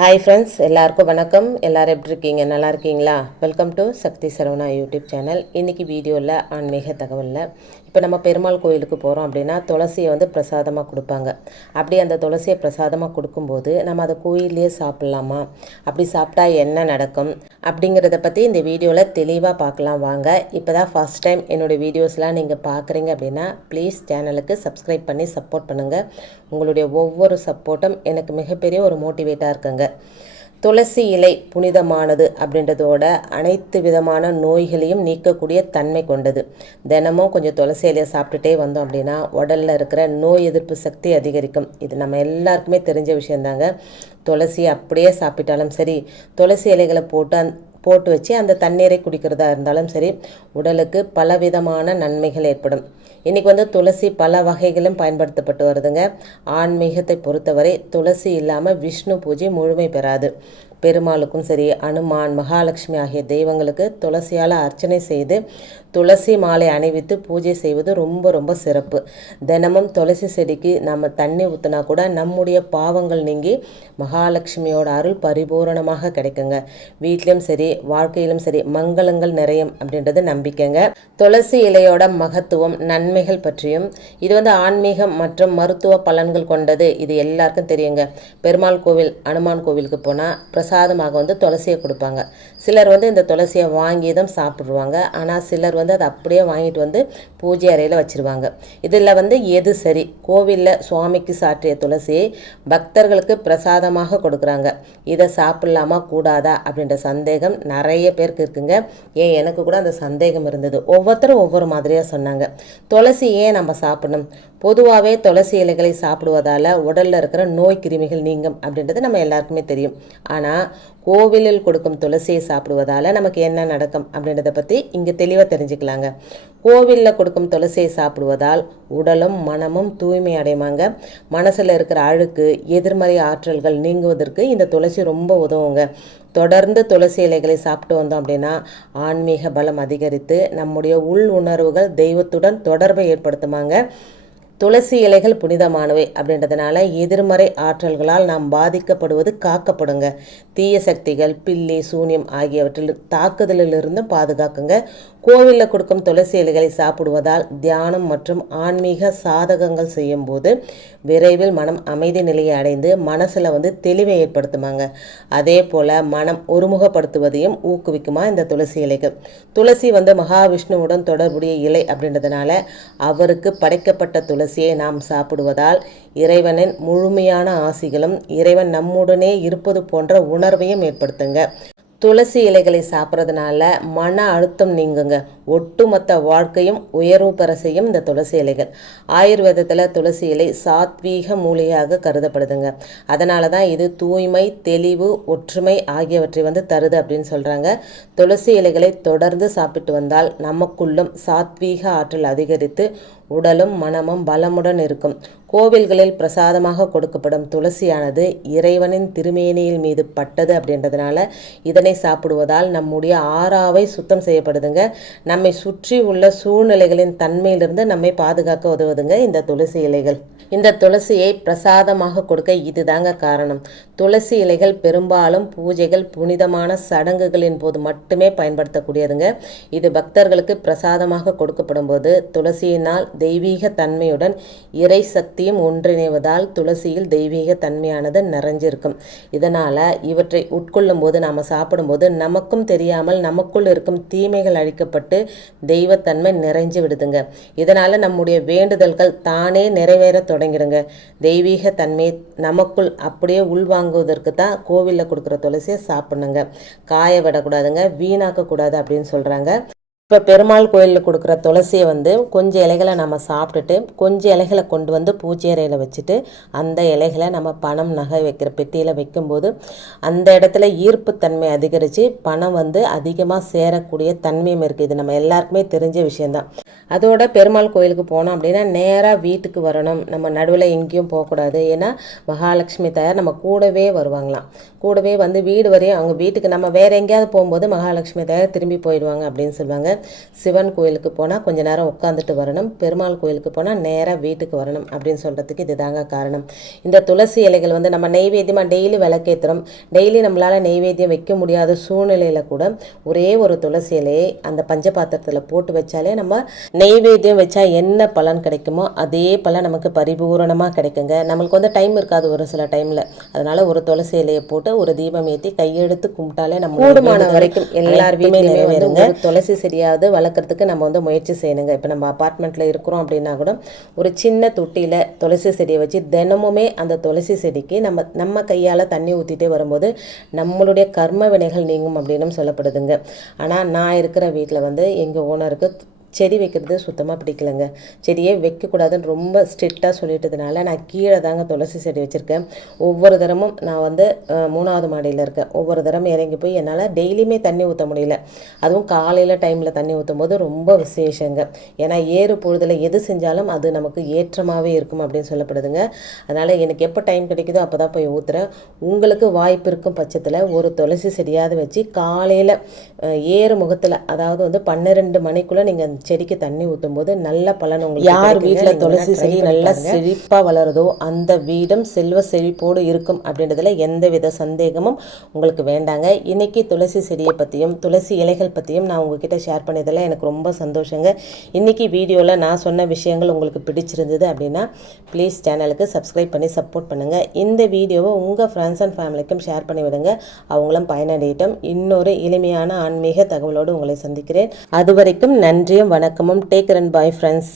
Hi friends, எல்லாருக்கும் வணக்கம். எல்லோரும் எப்படி இருக்கீங்க? நல்லா இருக்கீங்களா? Welcome to Sakthi Saravana YouTube channel. இன்றைக்கி வீடியோவில் ஆன்மீக தகவலில் இப்போ நம்ம பெருமாள் கோயிலுக்கு போகிறோம் அப்படின்னா துளசியை பிரசாதமாக கொடுப்பாங்க. அப்படி அந்த துளசியை பிரசாதமாக கொடுக்கும்போது நம்ம அதை கோயிலே சாப்பிட்லாமா, அப்படி சாப்பிட்டா என்ன நடக்கும் அப்படிங்கிறத பற்றி இந்த வீடியோவில் தெளிவாக பார்க்கலாம் வாங்க. இப்போ தான் ஃபஸ்ட் டைம் என்னோடய வீடியோஸ்லாம் நீங்கள் பார்க்குறீங்க அப்படின்னா ப்ளீஸ் சேனலுக்கு சப்ஸ்கிரைப் பண்ணி சப்போர்ட் பண்ணுங்கள். உங்களுடைய ஒவ்வொரு சப்போர்ட்டும் எனக்கு மிகப்பெரிய ஒரு மோட்டிவேட்டாக இருக்குங்க. துளசி இலை புனிதமானது அப்படின்றதோட அனைத்து விதமான நோய்களையும் நீக்கக்கூடிய தன்மை கொண்டது. தினமும் கொஞ்சம் துளசி இலையை சாப்பிட்டுட்டே வந்தோம் அப்படின்னா உடலில் இருக்கிற நோய் எதிர்ப்பு சக்தி அதிகரிக்கும். இது நம்ம எல்லாருக்குமே தெரிஞ்ச விஷயந்தாங்க. துளசியை அப்படியே சாப்பிட்டாலும் சரி, துளசி இலைகளை போட்டு வச்சு அந்த தண்ணீரை குடிக்கிறதா இருந்தாலும் சரி, உடலுக்கு பலவிதமான நன்மைகள் ஏற்படும். இன்றைக்கி துளசி பல வகைகளும் பயன்படுத்தப்பட்டு வருதுங்க. ஆன்மீகத்தை பொறுத்தவரை துளசி இல்லாமல் விஷ்ணு பூஜை முழுமை பெறாது. பெருமாளுக்கும் சரி, அனுமான், மகாலட்சுமி ஆகிய தெய்வங்களுக்கு துளசியால் அர்ச்சனை செய்து துளசி மாலை அணிவித்து பூஜை செய்வது ரொம்ப ரொம்ப சிறப்பு. தினமும் துளசி செடிக்கு நம்ம தண்ணி ஊற்றினா கூட நம்முடைய பாவங்கள் நீங்கி மகாலட்சுமியோட அருள் பரிபூரணமாக கிடைக்குங்க. வீட்லேயும் சரி, வாழ்க்கையிலும் சரி மங்களங்கள் நிறையும் அப்படின்றது நம்பிக்கைங்க. துளசி இலையோட மகத்துவம், நன்மைகள் பற்றியும் இது ஆன்மீகம் மற்றும் மருத்துவ பலன்கள் கொண்டது. இது எல்லாருக்கும் தெரியுங்க. பெருமாள் கோவில், அனுமான் கோவிலுக்கு போனால் பிரசாதமாக துளசியை கொடுப்பாங்க. சிலர் இந்த துளசியை வாங்கி தான் சாப்பிடுவாங்க. ஆனால் சிலர் அதை அப்படியே வாங்கிட்டு பூஜை அறையில் வச்சுருவாங்க. இதில் எது சரி? கோவிலில் சுவாமிக்கு சாற்றிய துளசியை பக்தர்களுக்கு பிரசாதமாக கொடுக்குறாங்க. இதை சாப்பிடலாமா கூடாதா அப்படின்ற சந்தேகம் நிறைய பேருக்கு இருக்குங்க. எனக்கு கூட அந்த சந்தேகம் இருந்தது. ஒவ்வொருத்தரும் ஒவ்வொரு மாதிரியாக சொன்னாங்க. துளசி ஏன் நம்ம சாப்பிடணும்? பொதுவாகவே துளசி இலைகளை சாப்பிடுவதால் உடலில் இருக்கிற நோய் கிருமிகள் நீங்கும் அப்படின்றது நம்ம எல்லாருக்குமே தெரியும். ஆனால் கோவிலில் கொடுக்கும் துளசியை சாப்பிடுவதால் நமக்கு என்ன நடக்கும் அப்படின்றத பற்றி இங்கே தெளிவாக தெரிஞ்சுக்கலாங்க. கோவிலில் கொடுக்கும் துளசியை சாப்பிடுவதால் உடலும் மனமும் தூய்மை அடைமாங்க. மனசில் இருக்கிற அழுக்கு, எதிர்மறை ஆற்றல்கள் நீங்குவதற்கு இந்த துளசி ரொம்ப உதவுங்க. தொடர்ந்து துளசி இலைகளை சாப்பிட்டு வந்தோம் அப்படின்னா ஆன்மீக பலம் அதிகரித்து நம்முடைய உள் உணர்வுகள் தெய்வத்துடன் தொடர்பை ஏற்படுத்துமாங்க. துளசி இலைகள் புனிதமானவை அப்படின்றதுனால எதிர்மறை ஆற்றல்களால் நாம் பாதிக்கப்படுவது காக்கப்படுங்க. தீய சக்திகள், பில்லி, சூன்யம் ஆகியவற்றில் தாக்குதலிலிருந்து பாதுகாக்குங்க. கோவிலில் கொடுக்கும் துளசி இலைகளை சாப்பிடுவதால் தியானம் மற்றும் ஆன்மீக சாதகங்கள் செய்யும் போது விரைவில் மனம் அமைதி நிலையை அடைந்து மனசில் தெளிவை ஏற்படுத்துமாங்க. அதே போல் மனம் ஒருமுகப்படுத்துவதையும் ஊக்குவிக்குமா இந்த துளசி இலைகள். துளசி மகாவிஷ்ணுவுடன் தொடர்புடைய இலை அப்படின்றதுனால அவருக்கு படைக்கப்பட்ட துளசியை நாம் சாப்பிடுவதால் இறைவனின் முழுமையான ஆசிகளும் இறைவன் நம்முடனே இருப்பது போன்ற உணர்வையும் ஏற்படுத்துங்க. துளசி இலைகளை சாப்பிட்றதுனால மன அழுத்தம் நீங்குங்க. ஒட்டுமொத்த வாழ்க்கையும் உயர்வு பெற செய்யும் இந்த துளசி இலைகள். ஆயுர்வேதத்தில் துளசி இலை சாத்வீக மூலிகையாக கருதப்படுதுங்க. அதனால தான் இது தூய்மை, தெளிவு, ஒற்றுமை ஆகியவற்றை தருது அப்படின்னு சொல்கிறாங்க. துளசி இலைகளை தொடர்ந்து சாப்பிட்டு வந்தால் நமக்குள்ளும் சாத்வீக ஆற்றல் அதிகரித்து உடலும் மனமும் பலமுடன் இருக்கும். கோவில்களில் பிரசாதமாக கொடுக்கப்படும் துளசியானது இறைவனின் திருமேனியில் மீது பட்டது அப்படின்றதுனால இதனை சாப்பிடுவதால் நம்முடைய ஆறாவை சுத்தம் செய்யப்படுதுங்க. நம்மை சுற்றி உள்ள சூழ்நிலைகளின் தன்மையிலிருந்து நம்மை பாதுகாக்க உதவுதுங்க இந்த துளசி இலைகள். இந்த துளசியை பிரசாதமாக கொடுக்க இதுதாங்க காரணம். துளசி இலைகள் பெரும்பாலும் பூஜைகள், புனிதமான சடங்குகளின் போது மட்டுமே பயன்படுத்தக்கூடியதுங்க. இது பக்தர்களுக்கு பிரசாதமாக கொடுக்கப்படும் போது துளசியினால் தெய்வீக தன்மையுடன் இறை சக்தியும் ஒன்றிணைவதால் துளசியில் தெய்வீக தன்மையானது நிறைஞ்சிருக்கும். இதனால் இவற்றை உட்கொள்ளும் போது நாம் சாப்பிடும்போது நமக்கும் தெரியாமல் நமக்குள் இருக்கும் தீமைகள் அழிக்கப்பட்டு தெய்வத்தன்மை நிறைஞ்சு விடுதுங்க. இதனால் நம்முடைய வேண்டுதல்கள் தானே நிறைவேற தொடங்கிடுங்க. தெய்வீக தன்மை நமக்குள் அப்படியே உள்வாங்குவதற்கு தான் கோவிலில் கொடுக்குற துளசியை சாப்பிடணுங்க. காய விடக்கூடாதுங்க, வீணாக்கக்கூடாது அப்படின்னு சொல்கிறாங்க. இப்போ பெருமாள் கோயிலில் கொடுக்குற துளசியை கொஞ்சம் இலைகளை நம்ம சாப்பிட்டுட்டு கொஞ்சம் இலைகளை கொண்டு பூஜை அறையில் வச்சுட்டு அந்த இலைகளை நம்ம பணம், நகை வைக்கிற பெட்டியில் வைக்கும்போது அந்த இடத்துல ஈர்ப்புத்தன்மை அதிகரித்து பணம் அதிகமாக சேரக்கூடிய தன்மையும் இருக்குது. இது நம்ம எல்லாருக்குமே தெரிஞ்ச விஷயந்தான். அதோட பெருமாள் கோயிலுக்கு போனோம் அப்படின்னா நேராக வீட்டுக்கு வரணும். நம்ம நடுவில் எங்கேயும் போகக்கூடாது. ஏன்னா மகாலட்சுமி தாயார் நம்ம கூடவே வருவாங்களாம். கூடவே வீடு வரையும் அவங்க வீட்டுக்கு நம்ம வேறு எங்கேயாவது போகும்போது மகாலட்சுமி தாயார் திரும்பி போயிடுவாங்க அப்படின்னு சொல்லுவாங்க. சிவன் கோயிலுக்கு போனால் கொஞ்ச நேரம் உட்காந்துட்டு வரணும், பெருமாள் கோயிலுக்கு போனால் நேராக வீட்டுக்கு வரணும் அப்படின்னு சொல்கிறதுக்கு இது தாங்க காரணம். இந்த துளசி இலைகள் வந்து நம்ம நெய்வேத்தியமாக டெய்லி விளக்கேற்றுறோம், டெய்லி நம்மளால் நெய்வேத்தியம் வைக்க முடியாத சூழ்நிலையில் கூட ஒரே ஒரு துளசி இலையை அந்த பஞ்ச பாத்திரத்தில் போட்டு வச்சாலே நம்ம நெய்வேத்தியம் வச்சா என்ன பலன் கிடைக்குமோ அதே பலன் நமக்கு பரிபூரணமாக கிடைக்குங்க. நம்மளுக்கு வந்து டைம் இருக்காது ஒரு சில டைமில், அதனால் ஒரு துளசி இலையை போட்டு ஒரு தீபம் ஏற்றி கையெடுத்து கும்பிட்டாலே நம்ம கூடுமான வரைக்கும் எல்லார் வீட்லையுமே வந்து துளசி செடியாவது வளர்க்குறதுக்கு நம்ம வந்து முயற்சி செய்யணுங்க. இப்போ நம்ம அப்பார்ட்மெண்ட்டில் இருக்கிறோம் அப்படின்னா கூட ஒரு சின்ன தொட்டியில் துளசி செடியை வச்சு தினமுமே அந்த துளசி செடிக்கு நம்ம கையால் தண்ணி ஊற்றிட்டே வரும்போது நம்மளுடைய கர்ம வினைகள் நீங்கும் அப்படின்னு சொல்லப்படுதுங்க. ஆனால் நான் இருக்கிற வீட்டில் வந்து எங்கள் ஓனருக்கு செடி வைக்கிறது சுத்தமாக பிடிக்கலைங்க. செடியே வைக்கக்கூடாதுன்னு ரொம்ப ஸ்ட்ரிக்டாக சொல்லிட்டதுனால நான் கீழே தாங்க துளசி செடி வச்சுருக்கேன். ஒவ்வொரு தரமும் நான் வந்து 3வது மாடியில் இருக்கேன். ஒவ்வொரு தரம் இறங்கி போய் என்னால் டெய்லியுமே தண்ணி ஊற்ற முடியல. அதுவும் காலையில் டைமில் தண்ணி ஊற்றும் போது ரொம்ப விசேஷங்க. ஏன்னா ஏறு பொழுதில் எது செஞ்சாலும் அது நமக்கு ஏற்றமாகவே இருக்கும் அப்படின்னு சொல்லப்படுதுங்க. அதனால் எனக்கு எப்போ டைம் கிடைக்குதோ அப்போ தான் போய் ஊற்றுறேன். உங்களுக்கு வாய்ப்பு இருக்கும் பட்சத்தில் ஒரு துளசி செடியாவது வச்சு காலையில் ஏறு முகத்தில், அதாவது வந்து 12 மணிக்குள்ளே நீங்கள் செடிக்கு தண்ணி ஊற்றும் போது நல்ல பலன் உங்களுக்கு. யார் வீட்டில் துளசி செடி நல்லா செழிப்பாக வளருதோ அந்த வீடும் செல்வ செழிப்போடு இருக்கும் அப்படின்றதுல எந்தவித சந்தேகமும் உங்களுக்கு வேண்டாங்க. இன்னைக்கு துளசி செடியை பற்றியும் துளசி இலைகள் பற்றியும் நான் உங்ககிட்ட ஷேர் பண்ணதில் எனக்கு ரொம்ப சந்தோஷங்க. இன்னைக்கு வீடியோவில் நான் சொன்ன விஷயங்கள் உங்களுக்கு பிடிச்சிருந்தது அப்படின்னா ப்ளீஸ் சேனலுக்கு சப்ஸ்கிரைப் பண்ணி சப்போர்ட் பண்ணுங்கள். இந்த வீடியோவை உங்கள் ஃப்ரெண்ட்ஸ் அண்ட் ஃபேமிலிக்கும் ஷேர் பண்ணி விடுங்க, அவங்களும் பயனடையட்டும். இன்னொரு எளிமையான ஆன்மீக தகவலோடு உங்களை சந்திக்கிறேன். அது வரைக்கும் நன்றியும் வணக்கமும். Take care and bye friends.